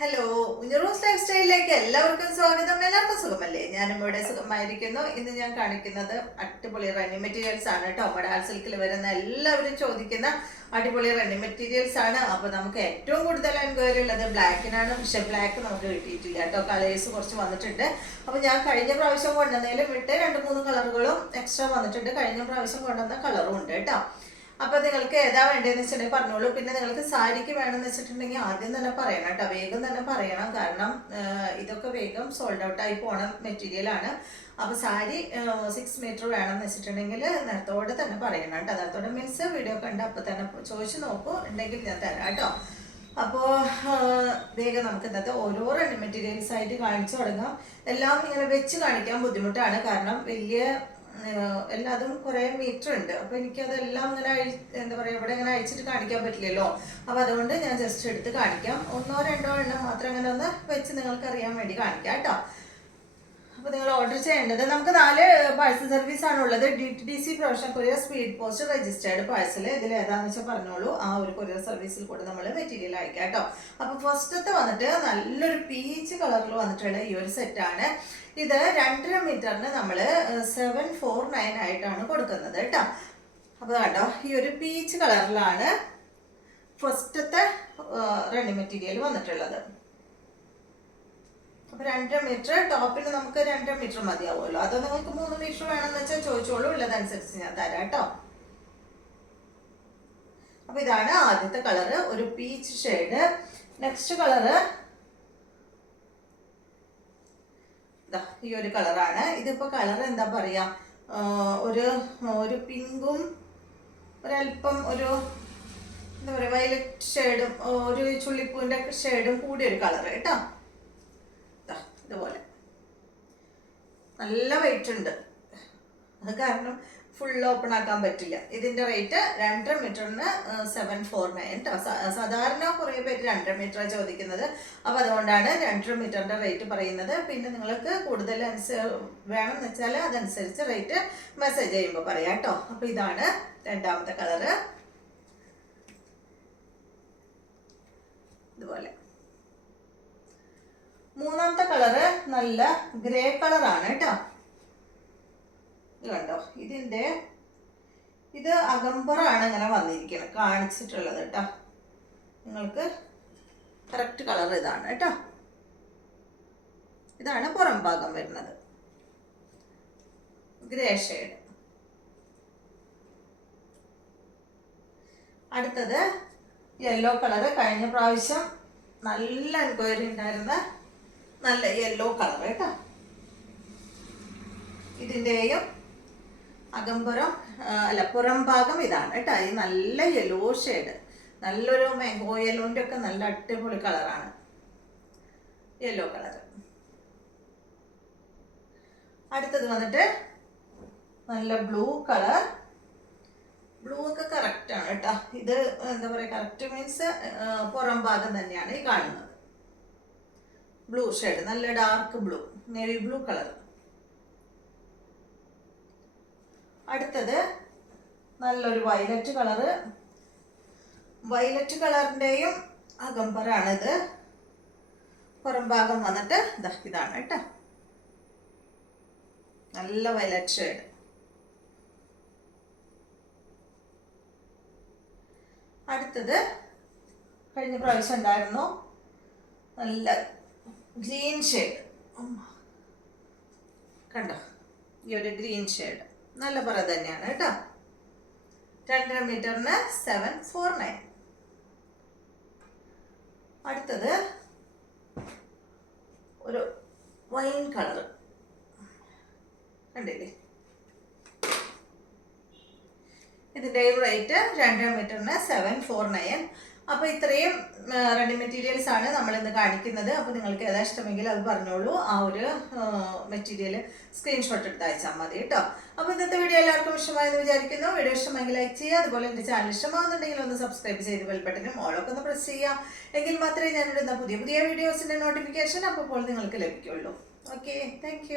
Hello, ഉഞ്ഞറൂസ് life സ്റ്റൈലിലേക്ക് എല്ലാവർക്കും സ്വാഗതം. എല്ലാവർക്കും സുഖമല്ലേ? ഞാനും ഇവിടെ സുഖമായിരിക്കുന്നു. ഇന്ന് ഞാൻ കാണിക്കുന്നത് അടിപൊളി റണ്ണിങ് മെറ്റീരിയൽസ് ആണ് കേട്ടോ. മൊഡാൾ സിൽക്കിൽ വരുന്ന എല്ലാവരും ചോദിക്കുന്ന അടിപൊളി റണ്ണിങ് മെറ്റീരിയൽസ് ആണ്. അപ്പോൾ നമുക്ക് ഏറ്റവും കൂടുതൽ എൻക്വയറി ഉള്ളത് ബ്ലാക്കിനാണ്. പക്ഷെ ബ്ലാക്ക് നമുക്ക് കിട്ടിയിട്ടില്ല കേട്ടോ. കളേഴ്സ് കുറച്ച് വന്നിട്ടുണ്ട്. അപ്പോൾ ഞാൻ കഴിഞ്ഞ പ്രാവശ്യം കൊണ്ടുവന്നതിലും വിട്ട് 2-3 കളറുകളും എക്സ്ട്രാ വന്നിട്ടുണ്ട്. കഴിഞ്ഞ പ്രാവശ്യം കൊണ്ടുവന്ന കളറും ഉണ്ട് കേട്ടോ. അപ്പോൾ നിങ്ങൾക്ക് ഏതാ വേണ്ടതെന്ന് വെച്ചിട്ടുണ്ടെങ്കിൽ പറഞ്ഞോളൂ. പിന്നെ നിങ്ങൾക്ക് സാരിക്ക് വേണമെന്ന് വെച്ചിട്ടുണ്ടെങ്കിൽ ആദ്യം തന്നെ പറയണം കേട്ടോ, വേഗം തന്നെ പറയണം. കാരണം ഇതൊക്കെ വേഗം സോൾഡ് ഔട്ട് ആയി പോണ മെറ്റീരിയൽ ആണ്. അപ്പോൾ സാരി 6 മീറ്റർ വേണമെന്ന് വെച്ചിട്ടുണ്ടെങ്കിൽ നേരത്തോടെ തന്നെ പറയണം കേട്ടോ. നേരത്തോടെ മീൻസ് വീഡിയോ കണ്ട് അപ്പോൾ തന്നെ ചോദിച്ചു നോക്കൂ, ഉണ്ടെങ്കിൽ ഞാൻ തരാം കേട്ടോ. അപ്പോൾ വേഗം നമുക്ക് ഇന്നത്തെ ഓരോ റണ്ണിങ് മെറ്റീരിയൽസ് ആയിട്ട് കാണിച്ചു തുടങ്ങാം. എല്ലാം ഇങ്ങനെ വെച്ച് കാണിക്കാൻ ബുദ്ധിമുട്ടാണ്. കാരണം വലിയ എല്ലാതും കുറേ മീറ്റർ ഉണ്ട്. അപ്പോൾ എനിക്കതെല്ലാം ഇങ്ങനെ എന്താ പറയുക, ഇവിടെ ഇങ്ങനെ അഴിച്ചിട്ട് കാണിക്കാൻ പറ്റില്ലല്ലോ. അപ്പോൾ അതുകൊണ്ട് ഞാൻ ജസ്റ്റ് എടുത്ത് കാണിക്കാം. 1-2 എണ്ണം മാത്രം ഇങ്ങനെ ഒന്ന് വെച്ച് നിങ്ങൾക്ക് അറിയാൻ വേണ്ടി കാണിക്കാം കേട്ടോ. അപ്പോൾ നിങ്ങൾ ഓർഡർ ചെയ്യേണ്ടത്, നമുക്ക് 4 പാഴ്സൽ സർവീസ് ആണുള്ളത്. DTDC professional courier, speed post, registered parcel. ഇതിൽ ഏതാണെന്ന് വെച്ചാൽ പറഞ്ഞോളൂ. ആ ഒരു കൊറിയർ സർവീസിൽ കൂടെ നമ്മൾ മെറ്റീരിയൽ അയക്കാം കേട്ടോ. അപ്പോൾ ഫസ്റ്റത്തെ വന്നിട്ട് നല്ലൊരു പീച്ച് കളറിൽ വന്നിട്ടുള്ള ഈ ഒരു സെറ്റാണ്. ഇത് 2.5 മീറ്ററിന് നമ്മൾ 749 ആയിട്ടാണ് കൊടുക്കുന്നത് കേട്ടോ. അപ്പോൾ കേട്ടോ, ഈ ഒരു പീച്ച് കളറിലാണ് ഫസ്റ്റത്തെ റണ്ണിങ് മെറ്റീരിയൽ വന്നിട്ടുള്ളത്. അപ്പോൾ 2.5 മീറ്റർ ടോപ്പിന് നമുക്ക് 2.5 മീറ്റർ മതിയാവുമല്ലോ. അതോ നിങ്ങൾക്ക് 3 മീറ്റർ വേണമെന്ന് വെച്ചാൽ ചോദിച്ചോളൂ, ഉള്ളതനുസരിച്ച് ഞാൻ തരാം കേട്ടോ. അപ്പോൾ ഇതാണ് ആദ്യത്തെ കളറ്, ഒരു പീച്ച് ഷെയ്ഡ്. നെക്സ്റ്റ് കളറ് ഈ ഒരു കളറാണ്. ഇതിപ്പോൾ കളർ എന്താ പറയാ, ഒരു പിങ്കും ഒരല്പം ഒരു എന്താ പറയുക വയലറ്റ് ഷെയ്ഡും ഒരു ചുള്ളിപ്പൂവിൻ്റെ ഷെയ്ഡും കൂടിയ ഒരു കളർ കേട്ടോ. ഇതുപോലെ നല്ല വെയിറ്റ് ഉണ്ട്. അത് കാരണം ഫുൾ ഓപ്പൺ ആക്കാൻ പറ്റില്ല. ഇതിൻ്റെ റേറ്റ് 2.5 മീറ്ററിന് 749 കേട്ടോ. സാധാരണ കുറേ പേര് 2.5 മീറ്ററാണ് ചോദിക്കുന്നത്. അപ്പോൾ അതുകൊണ്ടാണ് 2.5 മീറ്ററിൻ്റെ റേറ്റ് പറയുന്നത്. പിന്നെ നിങ്ങൾക്ക് കൂടുതൽ വേണമെന്ന് വെച്ചാൽ അതനുസരിച്ച് റേറ്റ് മെസ്സേജ് ചെയ്യുമ്പോൾ പറയാം കേട്ടോ. അപ്പോൾ ഇതാണ് രണ്ടാമത്തെ കളറ്. ഇതുപോലെ മൂന്നാമത്തെ കളറ് നല്ല ഗ്രേ കളറാണ് കേട്ടോ. ഇത് കണ്ടോ, ഇത് അകമ്പറാണ് ഇങ്ങനെ വന്നിരിക്കുന്നത് കാണിച്ചിട്ടുള്ളത് കേട്ടോ. നിങ്ങൾക്ക് കറക്റ്റ് കളർ ഇതാണ് കേട്ടോ. ഇതാണ് പുറം ഭാഗം വരുന്നത്, ഗ്രേ ഷെയ്ഡ്. അടുത്തത് യെല്ലോ കളറ്. കഴിഞ്ഞ പ്രാവശ്യം നല്ല എൻക്വയറി ഉണ്ടായിരുന്ന നല്ല യെല്ലോ കളർ കേട്ടോ. ഇതിൻ്റെയും അകമ്പുറം അല്ല പുറം ഭാഗം ഇതാണ് കേട്ടോ. ഈ നല്ല യെല്ലോ ഷെയ്ഡ്, നല്ലൊരു മാംഗോ യെല്ലോൻ്റെ ഒക്കെ നല്ല അടിപൊളി കളറാണ് യെല്ലോ കളർ. അടുത്തത് വന്നിട്ട് നല്ല ബ്ലൂ കളർ. ബ്ലൂ ഒക്കെ കറക്റ്റാണ് കേട്ടോ. ഇത് എന്താ പറയുക, കറക്റ്റ് മീൻസ് പുറം ഭാഗം തന്നെയാണ് ഈ കാണുന്നത്. ബ്ലൂ ഷെയ്ഡ്, നല്ല dark blue, navy blue colour. അടുത്തത് നല്ലൊരു വയലറ്റ് കളറ്. വയലറ്റ് കളറിൻ്റെയും അകമ്പറാണിത്. പുറം ഭാഗം വന്നിട്ട് ഇതാണ് കേട്ടോ, നല്ല വയലറ്റ് ഷെയ്ഡ്. അടുത്തത് കഴിഞ്ഞ പ്രാവശ്യം ഉണ്ടായിരുന്നു നല്ല ഗ്രീൻ ഷെയ്ഡ്. കണ്ടോ, ഈ ഒരു ഗ്രീൻ ഷെയ്ഡ് നല്ല പറ തന്നെയാണ് കേട്ടോ. 2.5 മീറ്ററിന് 749. അടുത്തത് ഒരു വൈൻ കളർ കണ്ടില്ലേ. ഇതിൻ്റെയും റേറ്റ് 2.5 മീറ്ററിന് 749. അപ്പോൾ ഇത്രയും റെഡി മെറ്റീരിയൽസ് ആണ് നമ്മൾ ഇന്ന് കാണിക്കുന്നത്. അപ്പോൾ നിങ്ങൾക്ക് ഏതാ ഇഷ്ടമെങ്കിൽ അത് പറഞ്ഞോളൂ. ആ ഒരു മെറ്റീരിയൽ സ്ക്രീൻഷോട്ട് എടുത്ത് അയച്ചാൽ മതി കേട്ടോ. അപ്പോൾ ഇന്നത്തെ വീഡിയോ എല്ലാവർക്കും ഇഷ്ടമായെന്ന് വിചാരിക്കുന്നു. വീഡിയോ ഇഷ്ടമെങ്കിൽ ലൈക്ക് ചെയ്യുക. അതുപോലെ എൻ്റെ ചാനൽ ഇഷ്ടമാകുന്നുണ്ടെങ്കിൽ ഒന്ന് സബ്സ്ക്രൈബ് ചെയ്ത് ബെൽ ബട്ടനും ഓളൊക്കെ ഒന്ന് പ്രസ് ചെയ്യുക. എങ്കിൽ മാത്രമേ ഞാനിടുന്ന പുതിയ വീഡിയോസിൻ്റെ നോട്ടിഫിക്കേഷൻ അപ്പോൾ നിങ്ങൾക്ക് ലഭിക്കുള്ളൂ. Okay, thank